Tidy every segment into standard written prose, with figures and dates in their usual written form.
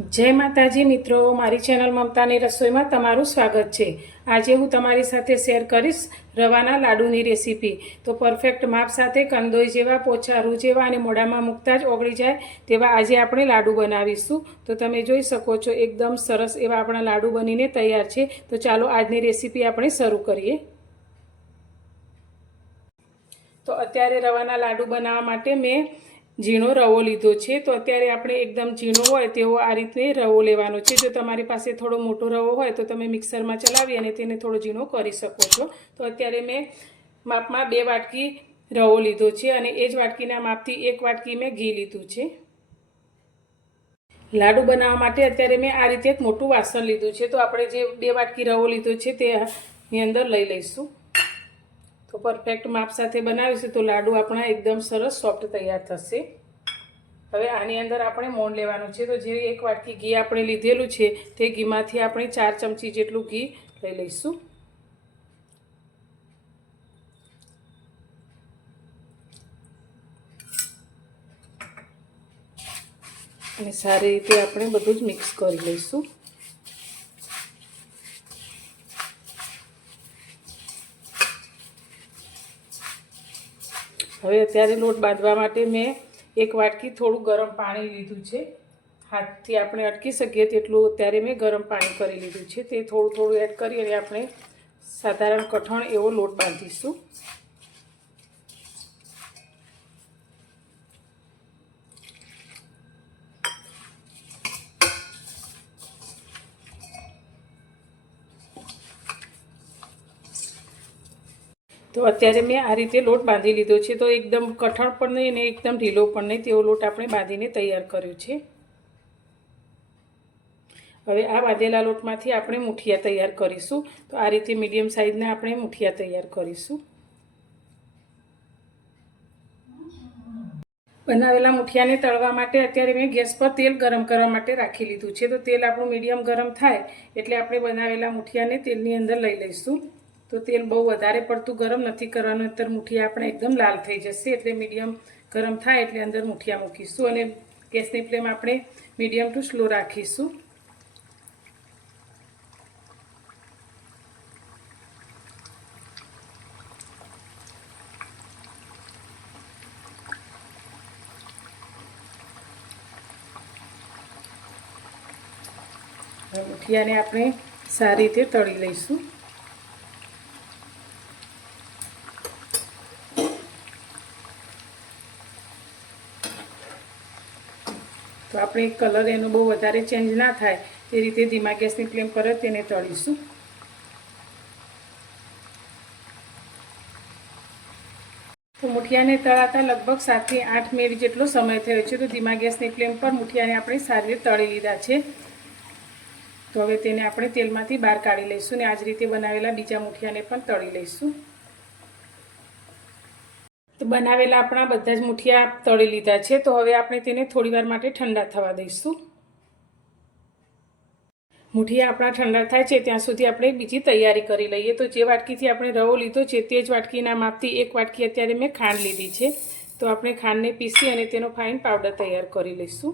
जय माताजी मित्रों, मारी चेनल ममतानी रसोई में तमारू स्वागत है। आज हूँ तमारी साथे शेर करीश रवाना लाडूनी रेसिपी। तो परफेक्ट माप साथे कंदोई जेवा पोछा रूह जेवा अने मोढामां मूकता ज ओगળી जाए तेवा आज आपणे लाडू बनावीशुं। तो तमे जोई शको छो एकदम सरस एवा आपणा लाडू बनीने तैयार छे। तो चालो आजनी रेसिपी आपणे शरू करीए। तो अत्यारे रवाना लाडू बनाववा माटे मैं झीणो रवो लीधो छे। तो अत्यारे आपणे एकदम झीणो होय तेवो आ रीते रवो लेवानो छे। जो तमारी पासे थोड़ो मोटो रवो होय तो तमे मिक्सर में चलावी अने तेने थोड़ो झीणो करी शको छो। तो अत्यारे मैं मापमां 2 वाटकी रवो लीधो छे अने ए ज वाटकीना मापथी 1 वाटकी मैं घी लीधुं छे। लाडू बनाववा माटे अत्यारे मैं आ रीते एक मोटुं वासण लीधुं छे। तो आपणे जे 2 वाटकी रवो लीधो छे तेनी अंदर लई लईशुं। तो परफेक्ट माप साथे बनावीशुं तो लाडू अपना एकदम सरस सॉफ्ट तैयार थशे। हवे आनी अंदर आपणे मोण लेवानुं छे। तो जे 1 वाटकी घी आपणे लीधेलुं छे ते घीमांथी आपणे 4 चमची जेटલું घी लई लईशुं। અને સારી રીતે આપણે બધું જ મિક્સ કરી લઈશું। હવે અત્યારે લોટ બાંધવા માટે મેં 1 વાટકી થોડું ગરમ પાણી લીધું છે। હાથથી આપણે અટકી શકીએ તેટલું અત્યારે મેં ગરમ પાણી કરી લીધું છે। તે થોડું થોડું એડ કરી અને આપણે સાધારણ કઠણ એવો લોટ બાંધીશું। तो अत्यारे मैं आ रीते लोट बांधी लीधो छे। तो एकदम कठण पण नहीं ने एकदम ढीलो पण नहीं तेवो लोट आपणे बांधीने तैयार कर्यो छे। हवे आ बांधेला लोटमांथी आपणे मुठिया तैयार करीशुं। तो आ रीते मीडियम साइजना आपणे मुठिया तैयार करीशुं। बनावेला मुठियाने तळवा माटे अत्यारे मैं गैस पर तेल गरम करवा माटे राखी लीधुं छे। तो तेल आपणुं मीडियम गरम थाय एटले आपणे बनावेला मुठियाने तेलनी अंदर लई लईशुं। तो तेल बहु वधारे पड़तुं गरम नहीं करवानुं, नहींतर मुठिया अपने एकदम लाल थई जशे। एटले मीडियम गरम थाय एटले अंदर मुठिया मूकीशुं अने गैसनी फ्लेम आपणे मीडियम टू स्लो राखीशुं। मुठियाने आपणे सारी रीते तળી लईशुं। तो આપણે કલર એનો બહુ વધારે ચેન્જ ના થાય તે રીતે ધીમા ગેસની ફ્લેમ પર તેને તળીશું। તો મુઠિયાને તળાતા લગભગ 7 થી 8 મિનિટ જેટલો સમય થયો છે। તો ધીમા ગેસની ફ્લેમ પર મુઠિયાને આપણે સારી રીતે તળી લીધા છે। તો હવે તેને આપણે તેલમાંથી બહાર કાઢી લઈશું અને આ જ રીતે બનાવેલા બીજા મુઠિયાને પણ તળી લઈશું। तो बनावेला अपना बधा ज मुठिया तળી लीधा है। तो हवे आपणे तेने थोड़ीवार माटे ठंडा थवा दईशुं। मुठिया अपना ठंडा थाय छे त्यां सुधी आपणे बीजी तैयारी करी लईए। तो जे वाटकीथी आपणे रवो लीधो छे ते ज वाटकीना मापथी 1 वाटकी अत्यारे मैं खांड लीधी छे। तो आपणे खांडने पीसी अने तेनो फाइन पाउडर तैयार करी लईशुं।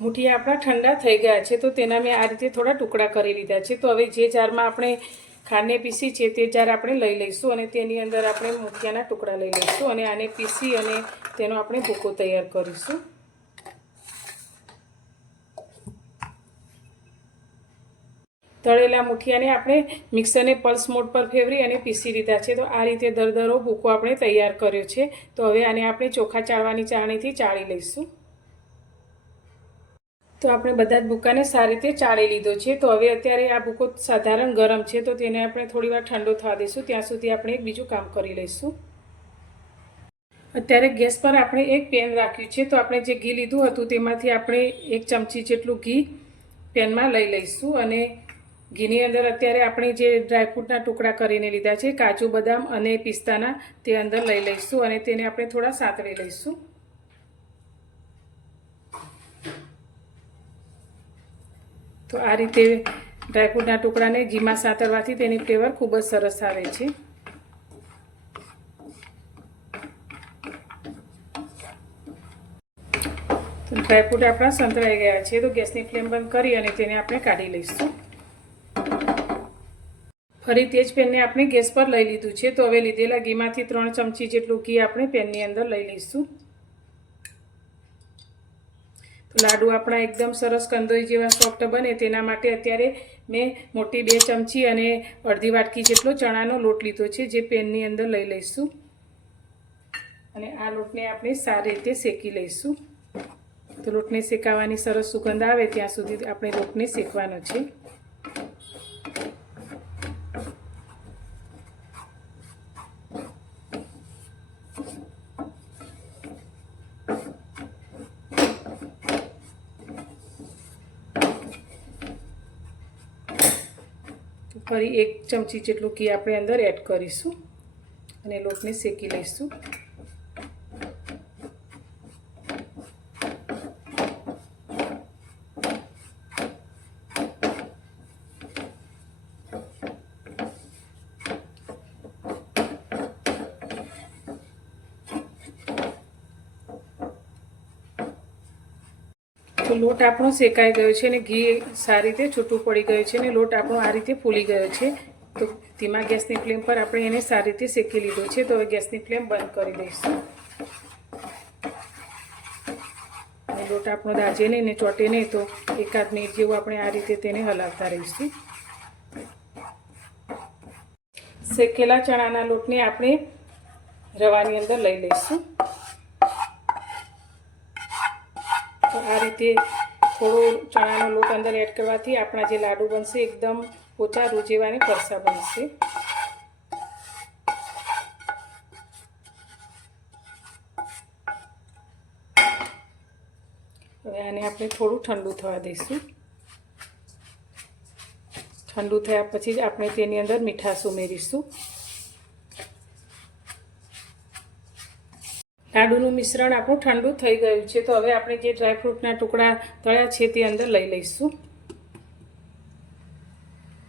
मुठिया अपना ठंडा थई गया छे। तो तेना मैं आ रीते थोड़ा टुकड़ा करी लीधा छे। तो हवे जे जारमां आपणे खांडने पीसी है ते जार आपणे लई लईशुं अने तेनी अंदर आपणे मुठियाना टुकड़ा लई लईशुं अने आने पीसी अने तेनो आपणे भूको तैयार करीशुं। तळेला मुठियाने आपणे मिक्सरने पल्स मोड पर फेरवी अने पीसी लीधा छे। तो आ रीते दरदरो भूको आपणे तैयार कर्यो छे। तो हवे आने आपणे चोखा चाळवानी चाळणीथी चाळी लईशुं। तो आपणे बधा ज भूकाने सारी रीते चाळी लीधो छे। तो हवे अत्यारे आ भूको साधारण गरम छे। तो तेने आपणे थोड़ीवार ठंडो थवा दईशुं त्यां सुधी आपणे एक बीजुं काम करी लईशुं। अत्यारे गैस पर आपणे एक पेन राख्युं छे। तो आपणे जे घी लीधुं हतुं तेमांथी आपणे 1 चमची जेटલું घी पेनमां लई लईशुं अने घीनी अंदर अत्यारे आपणे जे ड्रायफ्रूटना टुकड़ा करीने लीधा छे काजू बदाम अने पिस्ताना ते अंदर लई लईशुं अने तेने आपणे थोड़ा सातળી लईशुं। तो आ रीते ड्रायफ्रूटना टुकड़ाने घीमां सातळवाथी तेनी फ्लेवर खूब ज सरस आवे छे। તો ડ્રાયફ્રૂટ આપણા સંતળાઈ ગયા છે, તો ગેસની ફ્લેમ બંધ કરી અને તેને આપણે કાઢી લઈશું. ફરી તે જ પેનને આપણે ગેસ પર લઈ લીધું છે. તો હવે લીધેલા ઘીમાંથી 3 ચમચી જેટલું ઘી આપણે પેનની અંદર લઈ લઈશું. તો લાડુ આપણા એકદમ સરસ કંદોઈ જેવા સોફ્ટ બને તેના માટે અત્યારે મેં મોટી 2 ચમચી અને અડધી વાટકી જેટલો ચણાનો લોટ લીધો છે, જે પેનની અંદર લઈ લઈશું. અને આ લોટને આપણે સારી રીતે શેકી લઈશું. તો લોટને શેકાવાની સરસ સુગંધ આવે ત્યાં સુધી આપણે લોટને શેકવાનો છે. ફરી 1 ચમચી જેટલું ઘી આપણે અંદર એડ કરીશું અને લોટને શેકી લઈશું. તો લોટ આપણો શેકાઈ ગયો છે અને ઘી સારી રીતે છૂટું પડી ગયું છે અને લોટ આપણો આ રીતે ફૂલી ગયો છે. તો ધીમા ગેસની ફ્લેમ પર આપણે એને સારી રીતે શેકી લીધો છે. તો હવે ગેસની ફ્લેમ બંધ કરી દઈશું. અને લોટ આપણો દાજે નહીં ને ચોટે નહીં, તો 1-8 મિનિટ જેવું આપણે આ રીતે તેને હલાવતા રહીશું. શેકેલા ચણાના લોટને આપણે રવાની અંદર લઈ લઈશું. તો આ રીતે થોડો ચણાનો લોટ અંદર એડ કરવાથી આપણા જે લાડુ બનશે એકદમ ઓછા રૂજેવા અને ફરસા બનશે. હવે આને આપણે થોડું ઠંડુ થવા દઈશું. ઠંડુ થયા પછી જ આપણે તેની અંદર મીઠાશ ઉમેરીશું. લાડુનું મિશ્રણ આપણું ઠંડુ થઈ ગયું છે. તો હવે આપણે જે ડ્રાયફ્રૂટના ટુકડા તળ્યા છે તે અંદર લઈ લઈશું.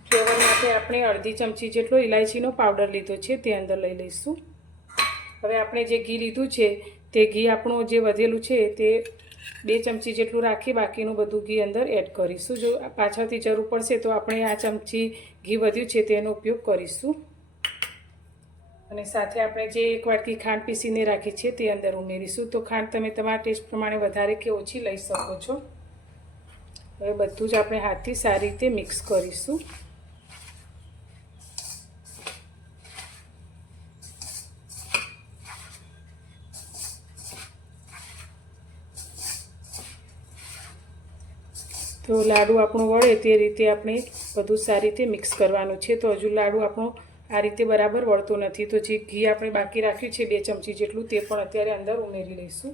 ફ્લેવર માટે આપણે અડધી ચમચી જેટલો ઇલાયચીનો પાવડર લીધો છે, તે અંદર લઈ લઈશું. હવે આપણે જે ઘી લીધું છે તે ઘી આપણું જે વધેલું છે તે 2 ચમચી જેટલું રાખી બાકીનું બધું ઘી અંદર એડ કરીશું. જો પાછળથી જરૂર પડશે તો આપણે આ ચમચી ઘી વધ્યું છે તેનો ઉપયોગ કરીશું. અને સાથે આપણે જે 1 વાટકી ખાંડ પીસીને રાખી છે તે અંદર ઉમેરીશું. તો ખાંડ તમે તમારા ટેસ્ટ પ્રમાણે વધારે કે ઓછી લઈ શકો છો. હવે બધું જ આપણે હાથથી સારી રીતે મિક્સ કરીશું. તો લાડુ આપણું વળે તે રીતે આપણે બધું સારી રીતે મિક્સ કરવાનું છે. તો હજુ લાડુ આપણું આ રીતે બરાબર વળતું નથી. તો જે ઘી આપણે બાકી રાખ્યું છે 2 ચમચી જેટલું, તે પણ અત્યારે અંદર ઉમેરી લઈશું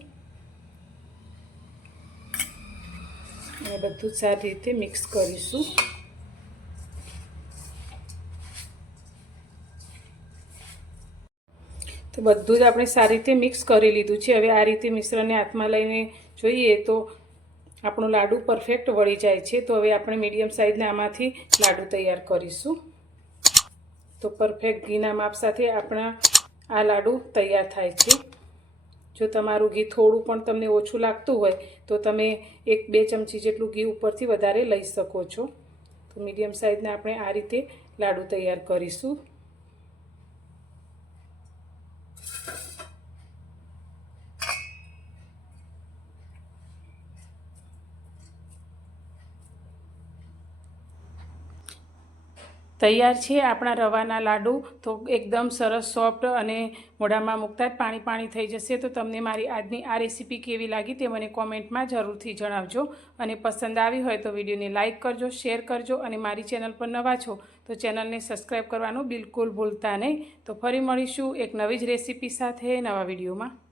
અને બધું જ સારી રીતે મિક્સ કરીશું. તો બધું જ આપણે સારી રીતે મિક્સ કરી લીધું છે. હવે આ રીતે મિશ્રણને હાથમાં લઈને જોઈએ તો આપણું લાડુ પરફેક્ટ વળી જાય છે. તો હવે આપણે મીડિયમ સાઇઝના આમાંથી લાડુ તૈયાર કરીશું. તો પરફેક્ટ ઘીના માપ સાથે આપણા આ લાડુ તૈયાર થાય છે. જો તમારું ઘી થોડું પણ તમને ઓછું લાગતું હોય તો તમે 1-2 ચમચી જેટલું ઘી ઉપરથી વધારે લઈ શકો છો. તો મીડિયમ સાઇઝના આપણે આ રીતે લાડુ તૈયાર કરીશું. તૈયાર છે આપણા રવાના લાડુ. તો એકદમ સરસ સોફ્ટ અને મોઢામાં મૂકતા જ પાણી થઈ જશે. તો તમને મારી આજની આ રેસીપી કેવી લાગી તે મને કોમેન્ટમાં જરૂરથી જણાવજો. અને પસંદ આવી હોય તો વિડીયોને લાઇક કરજો, શેર કરજો અને મારી ચેનલ પર નવા છો તો ચેનલને સબસ્ક્રાઈબ કરવાનું બિલકુલ ભૂલતા નહીં. તો ફરી મળીશું એક નવી જ રેસીપી સાથે નવા વિડીયોમાં.